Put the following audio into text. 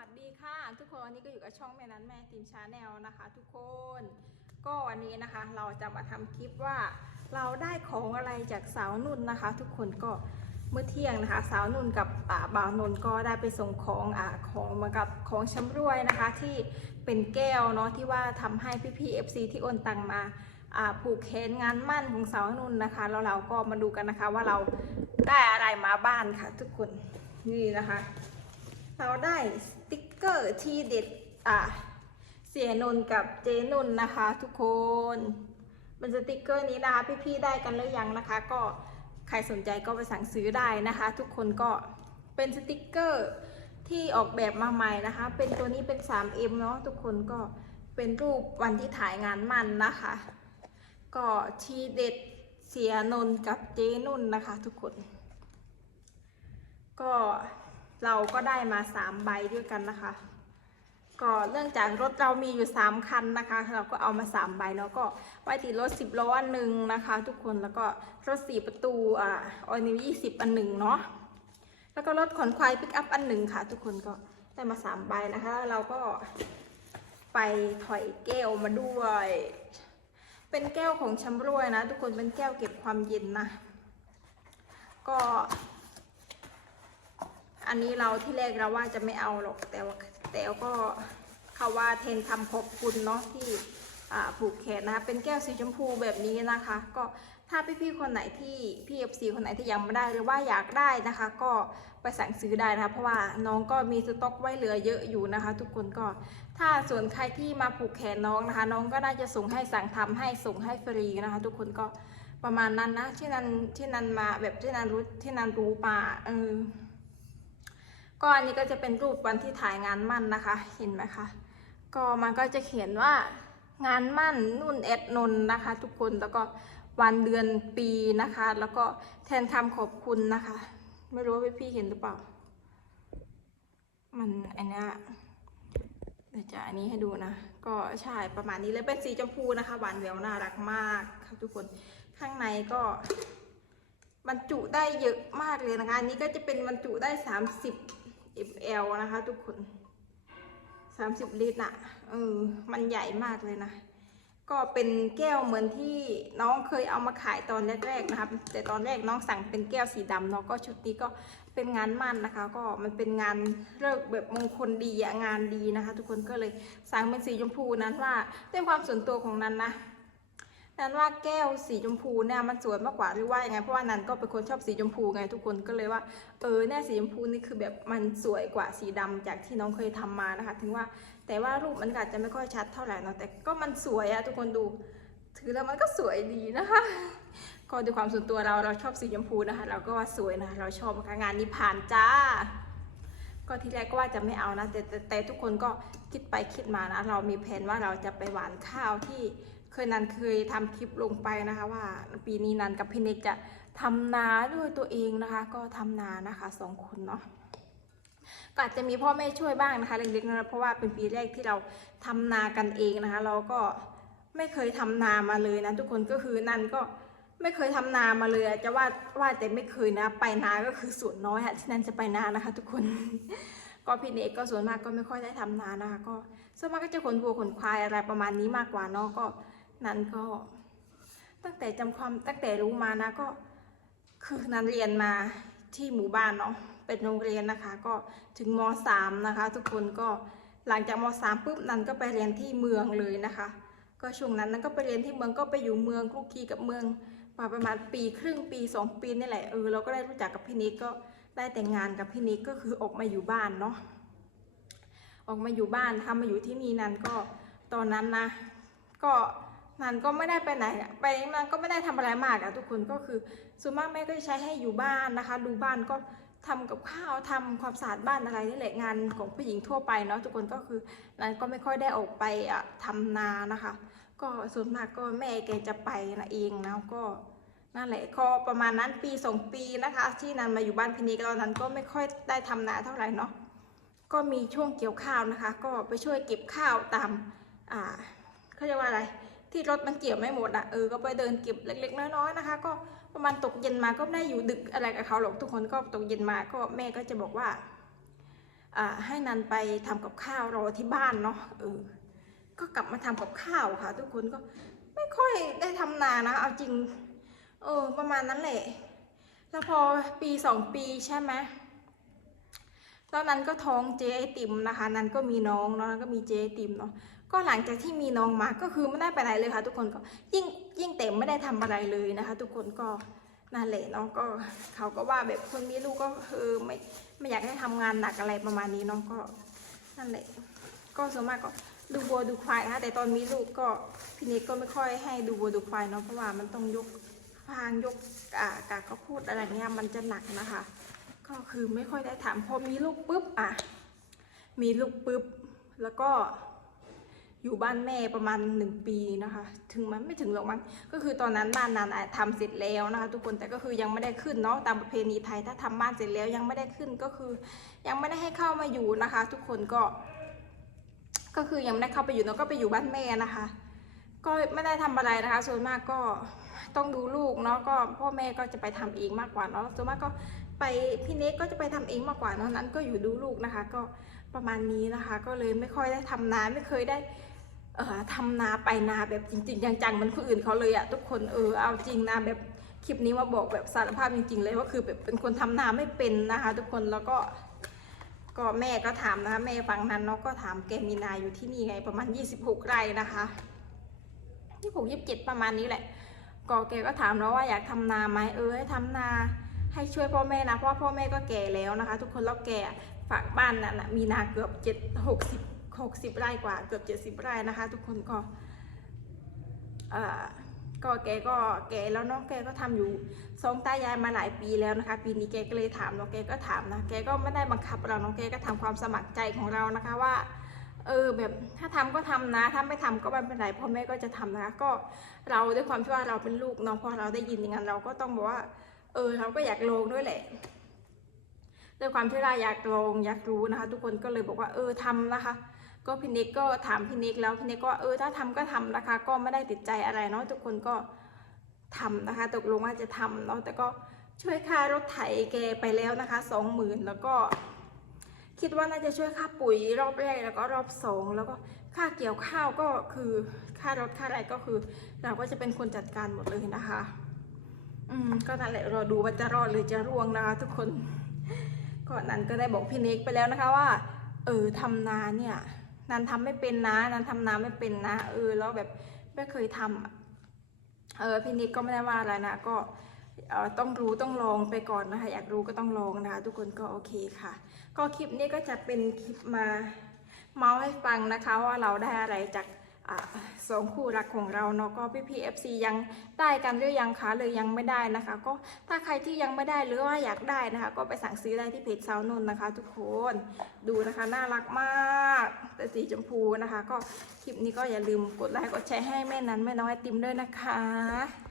วัสดีค่ะ ทุกคนวันนี้ก็อยู่กับช่องแม่นั้นแม่ทีมชาแนลนะคะ ทุกคน ก็วันนี้นะคะเราจะมาทำคลิปว่าเราได้ของอะไรจากสาวนุ่นนะคะ ทุกคนก็เมื่อเที่ยงนะคะ สาวนุ่นกับอ่าบ่าวนนท์ก็ได้ไปส่งของอ่าของมากับของชำรวยนะคะ ที่เป็นแก้วเนาะที่ว่าทำให้พี่พีเอฟซีที่โอนตังมาอ่าผูกแขนงานมั่นของสาวนุ่นนะคะ แล้วเราก็มาดูกันนะคะว่าเราได้อะไรมาบ้านค่ะ ทุกคนนี่นะคะ เราได้สติกเกอร์ที่เด็ดอะเสียนนท์กับเจนนนะคะทุกคนเป็นสติกเกอร์นี้นะคะพี่ๆได้กันหรือยังนะคะ ก็ใครสนใจก็ไปสั่งซื้อได้นะคะ ทุกคนก็เป็นสติกเกอร์ที่ออกแบบมาใหม่นะคะ เป็นตัวนี้เป็น 3M เนาะทุกคนก็เป็นรูปวันที่ถ่ายงานมันนะคะ ก็ทีเด็ดเสียนนท์กับเจนุ่นนะคะ ทุกคน ก็ เราก็ได้มาสามใบด้วยกันนะคะ ก็เนื่องจากรถเรามีอยู่สามคันนะคะ เราก็เอามาสามใบเนาะก็ไว้ติดรถสิบล้ออันหนึ่งนะคะ ทุกคนแล้วก็รถสี่ประตูอ่าออยนิวยี่สิบอันหนึ่งเนาะแล้วก็รถขนควายปิกอัพอันหนึ่งค่ะ ทุกคนก็ได้มาสามใบนะคะ เราก็ไปถอยแก้วมาด้วย เป็นแก้วของชำรวยนะ ทุกคนเป็นแก้วเก็บความเย็นนะ ก็ อันนี้เราที่แรกเราว่าจะไม่เอาหรอกแต่ว่าแต่ก็เขาว่าเทนทำขอบคุณเนาะที่ผูกแขนนะคะเป็นแก้วสีชมพูแบบนี้นะคะ ก็ถ้าพี่ๆคนไหนที่พี่เอฟซีคนไหนที่ยังไม่ได้หรือว่าอยากได้นะคะ ก็ไปสั่งซื้อได้นะคะเพราะว่าน้องก็มีสต็อกไว้เหลือเยอะอยู่นะคะ ทุกคนก็ถ้าส่วนใครที่มาผูกแขนน้องนะคะ น้องก็น่าจะส่งให้สั่งทำให้ส่งให้ฟรีนะคะ ทุกคนก็ประมาณนั้นนะที่นันที่นันมาแบบที่นันรู้ที่นันรู้มาเออ ก็อันนี้ก็จะเป็นรูปวันที่ถ่ายงานมั่นนะคะ เห็นไหมคะ ก็มันก็จะเขียนว่างานมั่นนุ่นแอดนนนะคะ ทุกคนแล้วก็วันเดือนปีนะคะ แล้วก็แทนคำขอบคุณนะคะ ไม่รู้ว่าพี่ๆเห็นหรือเปล่า มันอันนี้เดี๋ยวจะอันนี้ให้ดูนะ ก็ใช่ประมาณนี้เลยเป็นสีชมพูนะคะหวานแหววน่ารักมากค่ะทุกคนข้างในก็บรรจุได้เยอะมากเลยนะคะอันนี้ก็จะเป็นบรรจุได้ 30 ml นะคะ ทุกคน 30 ลิตรอะเออมันใหญ่มากเลยนะ ก็เป็นแก้วเหมือนที่น้องเคยเอามาขายตอนแรกๆนะครับแต่ตอนแรกน้องสั่งเป็นแก้วสีดำเนาะก็ชุดนี้ก็เป็นงานมั่นนะคะ ก็มันเป็นงานเลิกแบบมงคลดีอะงานดีนะคะ ทุกคนก็เลยสั่งเป็นสีชมพูนั้นว่าด้วยความส่วนตัวของนั้นนะ นันว่าแก้วสีชมพูเนี่ยมันสวยมากกว่าหรือว่ายังไงเพราะว่านันก็เป็นคนชอบสีชมพูไงทุกคนก็เลยว่าเออเนี่ยสีชมพูนี่คือแบบมันสวยกว่าสีดำจากที่น้องเคยทำมานะคะ ถึงว่าแต่ว่ารูปมันอาจจะไม่ค่อยชัดเท่าไหร่เนาะแต่ก็มันสวยอะทุกคนดูถือแล้วมันก็สวยดีนะคะก็ด้วยความส่วนตัวเราเราชอบสีชมพูนะคะ เราก็ว่าสวยนะะเราชอบนะคะงานนี้ผ่านจ้า ก็ทีแรกก็ว่าจะไม่เอานะแต่แต่แต่ทุกคนก็คิดไปคิดมานะเรามีแผนว่าเราจะไปหวานข้าวที่ เคยนันเคยทำคลิปลงไปนะคะ ว่าปีนี้นันกับพี่เนกจะทำนาด้วยตัวเองนะคะ ก็ทำนานะคะสองคนเนาะก็อาจจะมีพ่อแม่ช่วยบ้างนะคะเล็กๆนะเพราะว่าเป็นปีแรกที่เราทำนากันเองนะคะ เราก็ไม่เคยทำนามาเลยนะทุกคนก็คือนันก็ไม่เคยทำนามาเลยจะว่าว่าแต่ไม่เคยนะ ไปนาก็คือส่วนน้อยอะที่นันจะไปนานะคะ ทุกคน ก็พี่เนกก็ส่วนมากก็ไม่ค่อยได้ทำนานะคะ ก็ส่วนมากก็จะขนวัวขนควายอะไรประมาณนี้มากกว่าเนาะก็ นั้นก็ตั้งแต่จำความตั้งแต่รู้มานะก็คือนันเรียนมาที่หมู่บ้านเนาะเป็นโรงเรียนนะคะ ก็ถึงมสามนะคะ ทุกคนก็หลังจากมสามปุ๊บนันก็ไปเรียนที่เมืองเลยนะคะ ก็ช่วงนั้นนันก็ไปเรียนที่เมืองก็ไปอยู่เมืองคลุกคลีกับเมืองประมาณปีครึ่งปีสองปีนี่แหละเออเราก็ได้รู้จักกับพี่นิกก็ได้แต่งงานกับพี่นิกก็คือออกมาอยู่บ้านเนาะออกมาอยู่บ้านทำมาอยู่ที่นี่นันก็ตอนนั้นนะ ก็ นันก็ไม่ได้ไปไหนไปนันก็ไม่ได้ทำอะไรมากอะทุกคนก็คือส่วนมากแม่ก็ใช้ให้อยู่บ้านนะคะ ดูบ้านก็ทำกับข้าวทำความสะอาดบ้านอะไรนี่แหละงานของผู้หญิงทั่วไปเนาะทุกคนก็คือนันก็ไม่ค่อยได้ออกไปอะทำนานะคะ ก็ส่วนมากก็แม่แกจะไปนะเองนะก็นั่นแหละก็ประมาณนั้นปีสองปีนะคะ ที่นันมาอยู่บ้านพี่นิกตอนนั้นก็ไม่ค่อยได้ทำนาเท่าไหร่เนาะก็มีช่วงเกี่ยวข้าวนะคะ ก็ไปช่วยเก็บข้าวตามอ่าเขาเรียกว่าอะไร ที่รถมันเกี่ยวไม่หมดอะเออก็ไปเดินเก็บเล็ก ๆ น้อยๆนะคะ ก็ประมาณตกเย็นมาก็ไม่ได้อยู่ดึกอะไรกับเขาหรอกทุกคนก็ตกเย็นมาก็แม่ก็จะบอกว่าอ่าให้นันไปทำกับข้าวรอที่บ้านเนาะเออก็กลับมาทำกับข้าวค่ะ ทุกคนก็ไม่ค่อยได้ทำนานะ เอาจริง เออ ประมาณนั้นแหละ แล้วพอปีสองปีใช่ไหมตอนนั้นก็ท้องเจ๊ไอติมนะคะ นั้นก็มีน้องเนาะก็มีเจ๊ไอติมเนาะ ก็หลังจากที่มีน้องมาก็คือไม่ได้ไปไหนเลยค่ะทุกคนก็ยิ่งยิ่งเต็มไม่ได้ทำอะไรเลยนะคะ ทุกคนก็นั่นแหละเนาะก็เขาก็ว่าแบบคนมีลูกก็เออไม่ไม่อยากให้ทำงานหนักอะไรประมาณนี้เนาะก็นั่นแหละ ก็ส่วนมากก็ดูวัวดูควายนะคะแต่ตอนมีลูกก็พี่นิกก็ไม่ค่อยให้ดูวัวดูควายเนาะเพราะว่ามันต้องยกฟางยกอ่ากากข้าวโพดอะไรเงี้ยมันจะหนักนะคะ ก็คือไม่ค่อยได้ทำพอมีลูกปุ๊บอะมีลูกปุ๊บแล้วก็ อยู่บ้านแม่ประมาณหนึ่งปีนะคะ ถึงมันไม่ถึงหรอกมั้งก็คือตอนนั้นบ้านนั้นอะทำเสร็จแล้วนะคะ ทุกคนแต่ก็คือยังไม่ได้ขึ้นเนาะตามประเพณีไทยถ้าทำบ้านเสร็จแล้วยังไม่ได้ขึ้นก็คือ ยังไม่ได้ให้เข้ามาอยู่นะคะ ทุกคนก็ ก็คือยังไม่ได้เข้าไปอยู่เนาะก็ไปอยู่บ้านแม่นะคะ ก็ไม่ได้ทำอะไรนะคะ ส่วนมากก็ต้องดูลูกเนาะก็พ่อแม่ก็จะไปทำเองมากกว่าเนาะส่วนมากก็ไปพี่เน็กก็จะไปทำเองมากกว่าเนาะนั้น ก็อยู่ดูลูกนะคะ ก็ประมาณนี้นะคะ ก็เลยไม่ค่อยได้ทำนาไม่เคยได้ ทำนาไปนาแบบจริง ๆ จังๆเหมันคนอื่นเขาเลยอะทุกคนเออเอาจริงนะแบบคลิปนี้มาบอกแบบสารภาพจริง ๆ เลยว่าคือแบบเป็นคนทำนาไม่เป็นนะคะ ทุกคนแล้วก็ ก็แม่ก็ถามนะคะแม่ฟังนั้นเนาะก็ถามแกมีนาอยู่ที่นี่ไงประมาณ 26 ไร่นะคะ26 27 ประมาณนี้แหละก็แกก็ถามเราว่าอยากทำนาไหมเออให้ทำนาให้ช่วยพ่อแม่นะเพราะพ่อแม่ก็แก่แล้วนะคะ ทุกคนแล้วแกฝากบ้านนั้นนะมีนาเกือบเจ็ ดหกสิบไร่กว่าเกือบเจ็ดสิบไร่นะคะ ทุกคนก็เอ่อก็แกก็แกแล้วเนาะแกก็ทำอยู่สองตายายมาหลายปีแล้วนะคะ ปีนี้แกก็เลยถามเนาะแกก็ถามนะแกก็ไม่ได้บังคับเราเนาะแกก็ทำความสมัครใจของเรานะคะว่าเออแบบถ้าทำก็ทำนะ ถ้าไม่ทำก็ไม่เป็นไรพ่อแม่ก็จะทำนะคะก็เราด้วยความที่ว่าเราเป็นลูกเนาะพอเราได้ยินอย่างนั้นเราก็ต้องบอกว่า เออเราก็อยากลงด้วยแหละด้วยความที่เราอยากลงอยากรู้นะคะ ทุกคนก็เลยบอกว่าเออทำนะคะ ก็พี่นิกก็ถามพี่นิกแล้วพี่นิกก็เออถ้าทำก็ทำนะคะ ก็ไม่ได้ติดใจอะไรเนาะทุกคนก็ทำนะคะ ตกลงว่าจะทำเนาะแต่ก็ช่วยค่ารถไถแกไปแล้วนะคะสองหมื่นแล้วก็คิดว่าน่าจะช่วยค่าปุ๋ยรอบแรกแล้วก็รอบสองแล้วก็ค่าเกี่ยวข้าวก็คือค่ารถค่าอะไรก็คือ เราก็จะเป็นคนจัดการหมดเลยนะคะ อืมก็นั่นแหละรอดูว่าจะรอดหรือจะร่วงนะคะ ทุกคนก็นั้นก็ได้บอกพี่เน็กไปแล้วนะคะว่า เออทำนาเนี่ย นันทำไม่เป็นนะ นันทำนาไม่เป็นนะ เออ แล้วแบบไม่เคยทำอะเออพี่นิกก็ไม่ได้ว่าอะไรนะ ก็เออต้องรู้ต้องลองไปก่อนนะคะ อยากรู้ก็ต้องลองนะคะ ทุกคนก็โอเคค่ะ ก็คลิปนี้ก็จะเป็นคลิปมาเมาส์ให้ฟังนะคะว่าเราได้อะไรจาก สองคู่รักของเราเนาะก็พี่พีเอฟซียังได้กันหรือยังคะเลยยังไม่ได้นะคะ ก็ถ้าใครที่ยังไม่ได้หรือว่าอยากได้นะคะ ก็ไปสั่งซื้อได้ที่เพจสาวนุ่นนะคะ ทุกคนดูนะคะน่ารักมาก แต่สีชมพูนะคะ ก็คลิปนี้ก็อย่าลืมกดไลค์กดแชร์ให้แม่นั้นแม่น้อยติมด้วยนะคะ